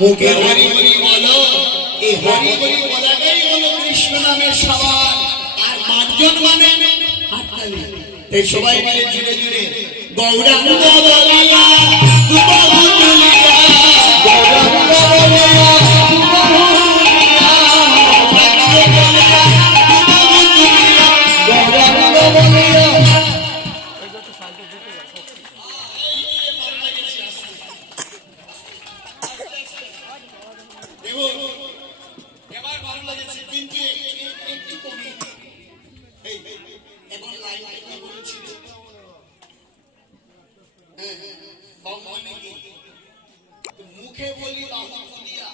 মুখে হরি হরি বলো, এই হরি হরি বলাটাই হলো কৃষ্ণ নামের সাবান, আর মার্জন মানে হাততালি। এই সবাই মিলে জুড়ে জুড়ে গৌরাঙ্গ বলিয়া তুমহু তুলিয়া, গৌরাঙ্গ বলিয়া তুমহু তুলিয়া, গৌরাঙ্গ বলিয়া তুমহু তুলিয়া, গৌরাঙ্গ বলিয়া। এবার ভালো লাগছে কিন্তু একটু কমে। এখন লাইন লাইন বলছি মুখে বলি বাহু তুলিয়া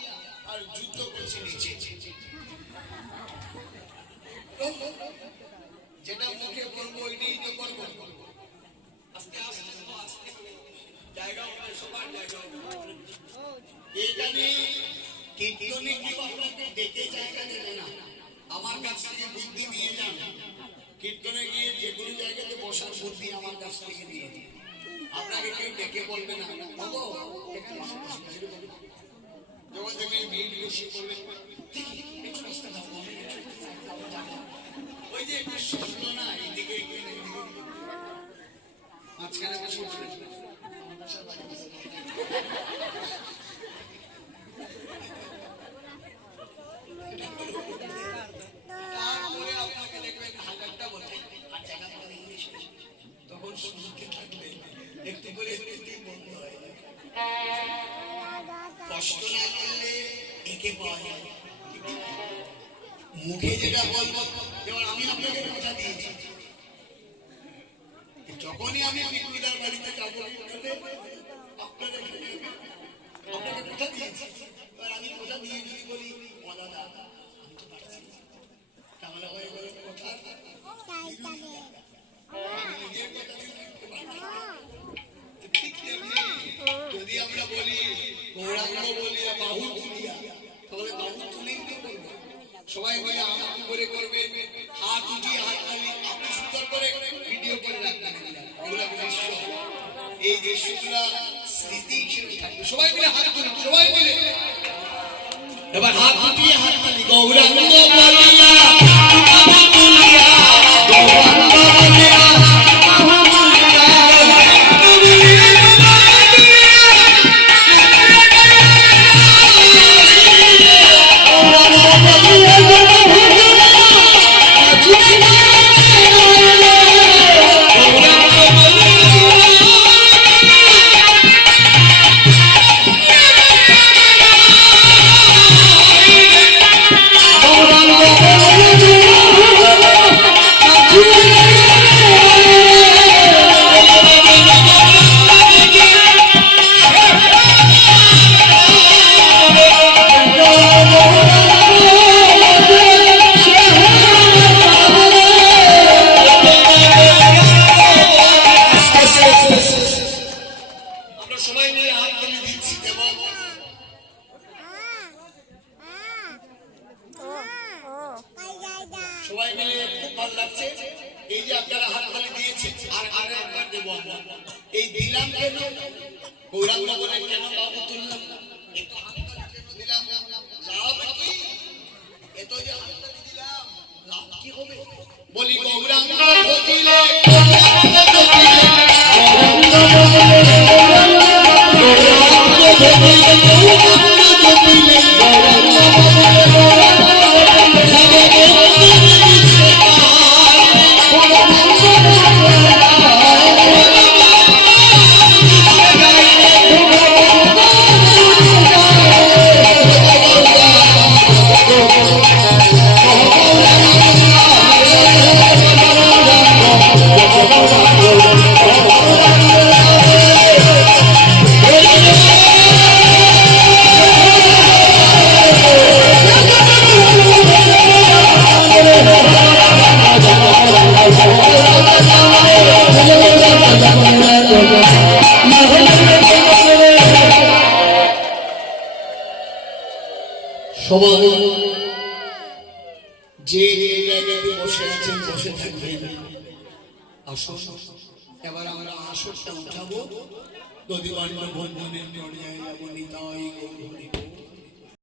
আর যুদ্ধ করছি নিচে। যেটা মুখে বলবো ওইটাই তো করবো। আস্তে আস্তে আস্তে জায়গা হবে, সবার জায়গা হবে। এইখানে কীর্তনে কেউ আপনাকে ডেকে জায়গা দেবে না, আমার কাছ থেকে বুদ্ধি নিয়ে যান। কীর্তনে গিয়ে যে কোনো জায়গাতে বসার বুদ্ধি আমার কাছ থেকে নিয়ে দিন। আপনাকে কেউ ডেকে বলবে না যখন দেখবেন ভিড় বেশি করবে ওই যে একটু শুনলো না এইদিকে মাঝখানে বসে তারপরে আপনাকে দেখবেন হাজারটা বলে আর জায়গা তখন শুনতে থাকবে একটু করে বন্ধ হয়। কষ্ট না করলে একে পাওয়া যায়। মুখে যেটা বলবো, যেমন আমি আপনাকে কথা দিয়েছি, যখনই আমি পিকুদার বাড়িতে যাবো আপনাকে কথা দিয়েছি। এবার আমি কথা দিয়ে যদি বলি বলা দা আমি তো পারছি না, তাহলে হয়ে গেল কথা নিজের কথা ঠিক তেমনি যদি আমরা বলি গৌরাঙ্গ বলি বাহু তুলিয়া, তাহলে বাহু তুলেই তো করবো। সবাই মিলে আমাকে করে করবে, হাত উঠিয়ে হাত তালি, আপনি সুন্দর করে ভিডিও করে রাখবেন। এগুলা দৃশ্য, এই দৃশ্যগুলা স্মৃতি হিসেবে থাকবে। সবাই মিলে হাত তুলি, সবাই মিলে এবার হাত উঠিয়ে হাত তালি। গৌরাঙ্গ বলিয়া বাহু তুলিয়া, গৌরাঙ্গ বলিয়া বাহু তুলিয়া, সবাই মিলে খুব ভালো লাগছে। এই যে আপনারা হাততালি দিয়েছেন, আর একবার দেবো আমরা। এই দিলাম কেন, গৌরাঙ্গ বলে কেন বাবু তুললাম, এত হাততালি কেন দিলাম, লাভ কি? এত যে হাততালি দিলাম লাভ কি হবে? বলি গৌরাঙ্গ দিলে সবাই যে জায়গাতে বসে আছেন বসে থাকবেন। আসুন এবার আমরা আসরটা উঠাবো। দধিবান্য বন্ধনের দরজায় যাব নিতাই গৌর